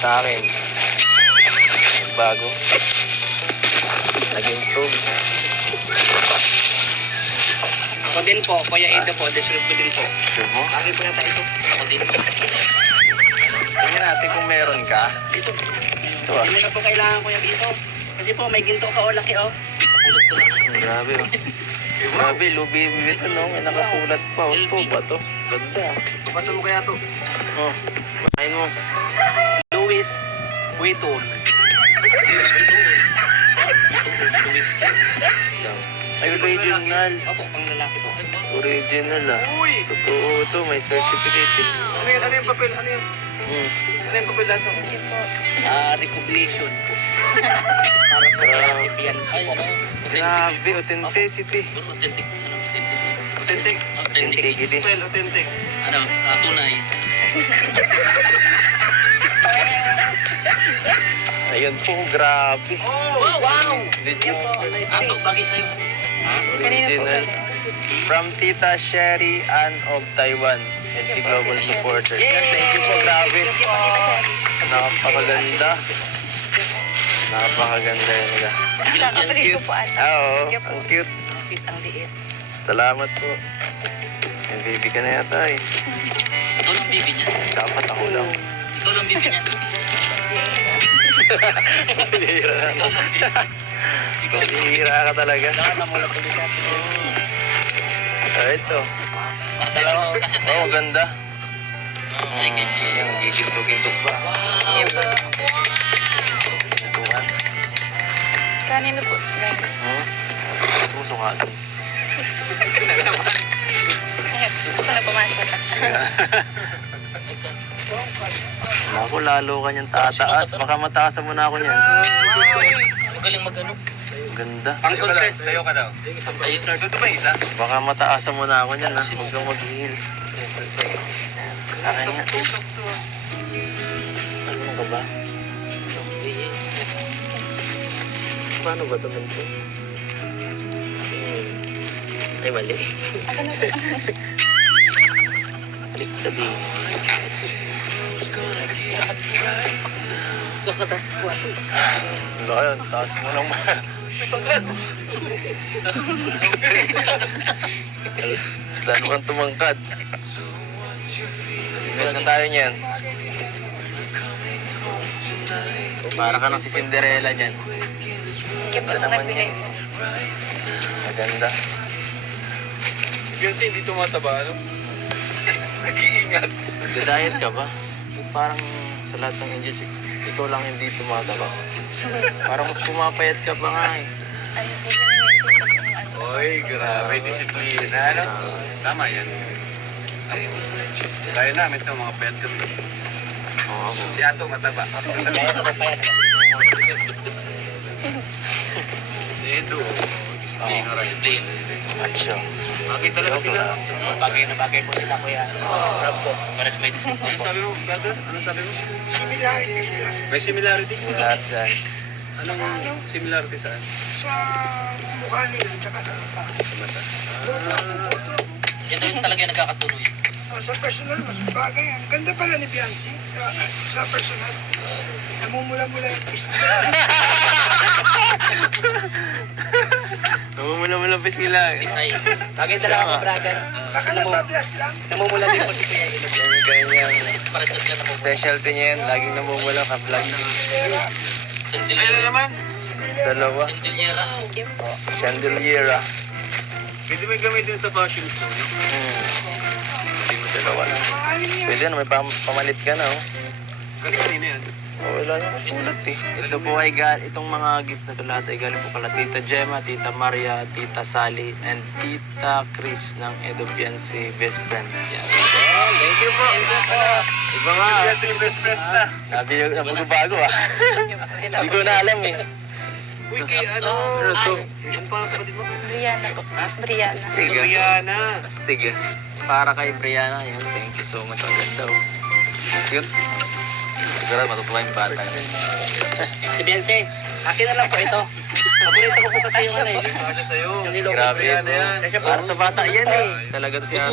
sa akin. Bago. Nag-improve. Ako din po, Kuya Edo po, deserve ko din po. Sure mo? Bakit po yata ito? Ako din. Tingnan natin kung meron ka. Dito. Ito ah. Hindi na po kailangan Kuya dito. Kasi po, may ginto ka o laki o. Pulot ko lang. Grabe oh. Grabe, Lubi Bibit ano, may nakasulat pa. Ito ba to? Ganda. Basa mo kaya to? Oh, makain mo. Louis Vuitton. Ay, original. Opo, pang lalaki po. Original ah. Uy! Totoo to, may certificate. Ano yan? Ano yung papel? Ano yan? Ano yung papel lang to? Recognition po. Para po kaya Beyonce po. Grabe, authenticity. Authentic. Ano? Authentic. Authentic. Authenticity. Spell authentic. Ano? Tunay. Ayun po, grabe. Oh! Wow! Legit. Ato, bagay sa'yo. Ha? Original. From Tita Sherry Ann of Taiwan. NC Global Supporter. Thank you po, grabe. Napakaganda. Napakaganda yun nila. Nakakapalit ko po ata. Oo, ang cute. Cute ang liit. Salamat po. May baby ka na yata eh. Ikaw lang bibi niya. Dapat ako lang. Ikaw lang bibi niya. Hihira ka talaga. Ito. Salamat kasi Oh, sa'yo. maganda. Thank you. Yung gigintog-gintog pa. Sige po. Gintugan. Kanino po? Gusto mo sukatan. Gusto ko na pumasok. Ako, lalo ka niyang tataas. Baka mataasan mo na ako niyan. Magaling mag-ano. Ganda. Pang concert. Tayo ka daw. Ayos na. So ito ba isa? Baka mataasan mo na ako niyan ha. Huwag kang mag-heels. Akin nga. Ano ka ba? Paano ba ito ganito? Ay, mali. Ako na po. Baliktad eh. Kakatas ko. Wala kayo, taas mo lang. Mas lalo kang tumangkad. Simulan na tayo niyan. Para ka ng si Cinderella niyan. Sige po, nagbigay po. Maganda. Beyonce hindi tumataba, ano? Nag-iingat. Nag-diet ka ba? Parang sa lahat ng angels, ikaw lang hindi tumataba. Parang mas pumapayat ka pa nga eh. Ano po yung Oy, grabe, disiplina, ano? Tama yan. Kaya namin ito, mga pet ko. Oo ako. Si Ato mataba. Kaya ko pa yan. Si Edo, display ka rin. Plain. Macho. Bakit talaga sila? Bagay na bagay po sila, kuya. Rob po. Pares may discipline Ano po. sabi mo, brother? Ano sabi mo? May similarity. Lahat dyan. Anong similarity saan? sa mukha nila tsaka sa mata. Sa mata. Yan yung talaga yung nagkakatuloy. Sa personal, mas bagay. Ang ganda pala ni Beyonce. Sa personal, namumula-mula yung pista. Namumula-mula pa sila. Isay. Bagay talaga ako, brother. Baka nabablas lang. Namumula din po si Kuya Edo. Yung kanyang Pares na sila na po. specialty niya yan. Laging namumula ka vlog. Ayun na Chandelier. naman. Dalawa. Chandeliera. Chandeliera. Pwede may gamitin sa fashion show, no? Hindi mo dalawa lang. Maalim yan. Pwede na, may pamalit ka na oh. Kanina yan. Oh, wala niya masulat eh. Ito po ay itong mga gift na to lahat ay galing po kala Tita Gemma, Tita Maria, Tita Sally, and Tita Chris ng Edo Beyonce Best Friends. Yan. Thank you po. Iba nga. Yan si best friends na. Nabago ah. Hindi ko na alam eh. Uy, kay ano? Ano to? Ang kapatid mo? Brianna po. Brianna. Astig ah. Rihanna. Astig ah. Para kay Brianna yan. Thank you so much. Ang ganda oh. Yun. Siguro matutuwa yung bata niya. Si Beyonce, akin na lang po ito. Paborito ko po kasi yung ano eh. Kasi sa'yo. Grabe Rihanna yan. Para sa bata yan eh. Talaga to si